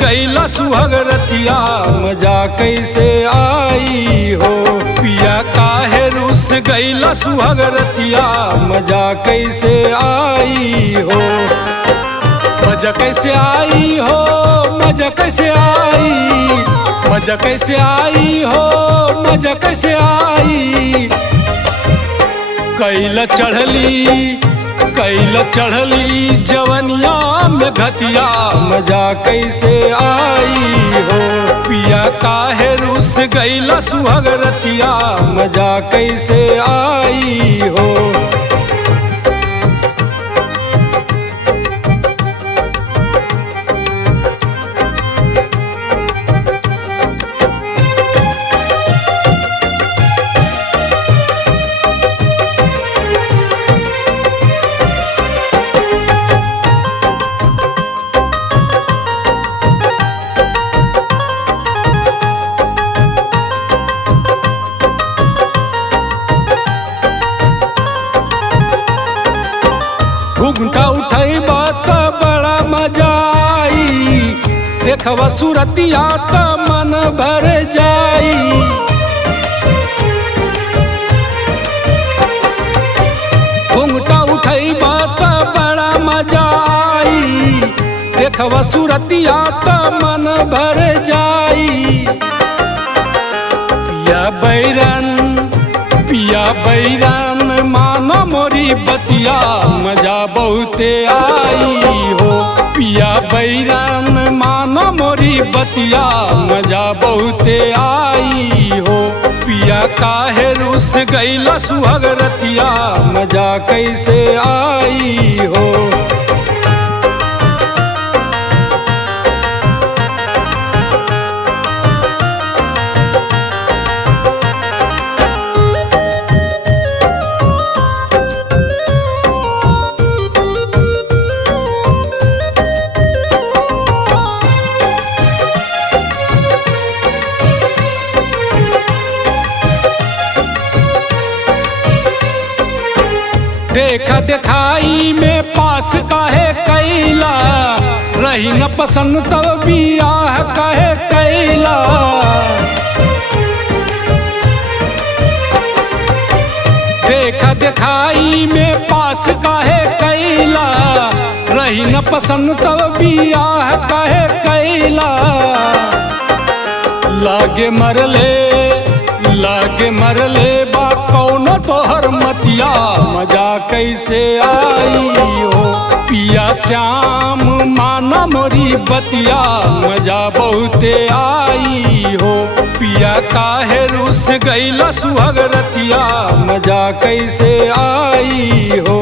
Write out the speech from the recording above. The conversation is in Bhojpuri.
गईला सुहाग रतिया मजा कैसे आई हो। पिया काहे रूस गईला सुहाग रतिया मजा कैसे आई हो। मजा कैसे आई हो, मजा कैसे आई, मजा कैसे आई हो, मजा कैसे आई। कैला चढ़ली जवनिया में घतिया मजा कैसे आई हो। पिया काहे रूस गईला सुहाग रतिया मजा कैसे आई हो। घुंघटा उठाई बात बड़ा मजा आई। देखवा सूरतिया त मन भर जाई। घुंघटा उठाई बात बड़ा मजा आई। देखवा सूरतिया त मन भर जाई। पिया बैरन मानो मोरी बतिया मजा बहुते आई हो। पिया बैरन मानो मोरी बतिया मजा बहुते आई हो। पिया काहे रूस गईला सुहाग रतिया मजा कैसे आई हो। देखा देखाई में पास काहे कैला। रही न पसंद तब बियाह काहे कैला। देखा देखाई में पास काहे कैला। रही न पसंद तब बियाह काहे कैला। लागे मरले बा कौनो तोहर मतिया मजा कैसे आई हो। पिया श्याम माना मोरी बतिया मजा बहुते आई हो। पिया काहे रूस गईला सुहाग रतिया मजा कैसे आई हो।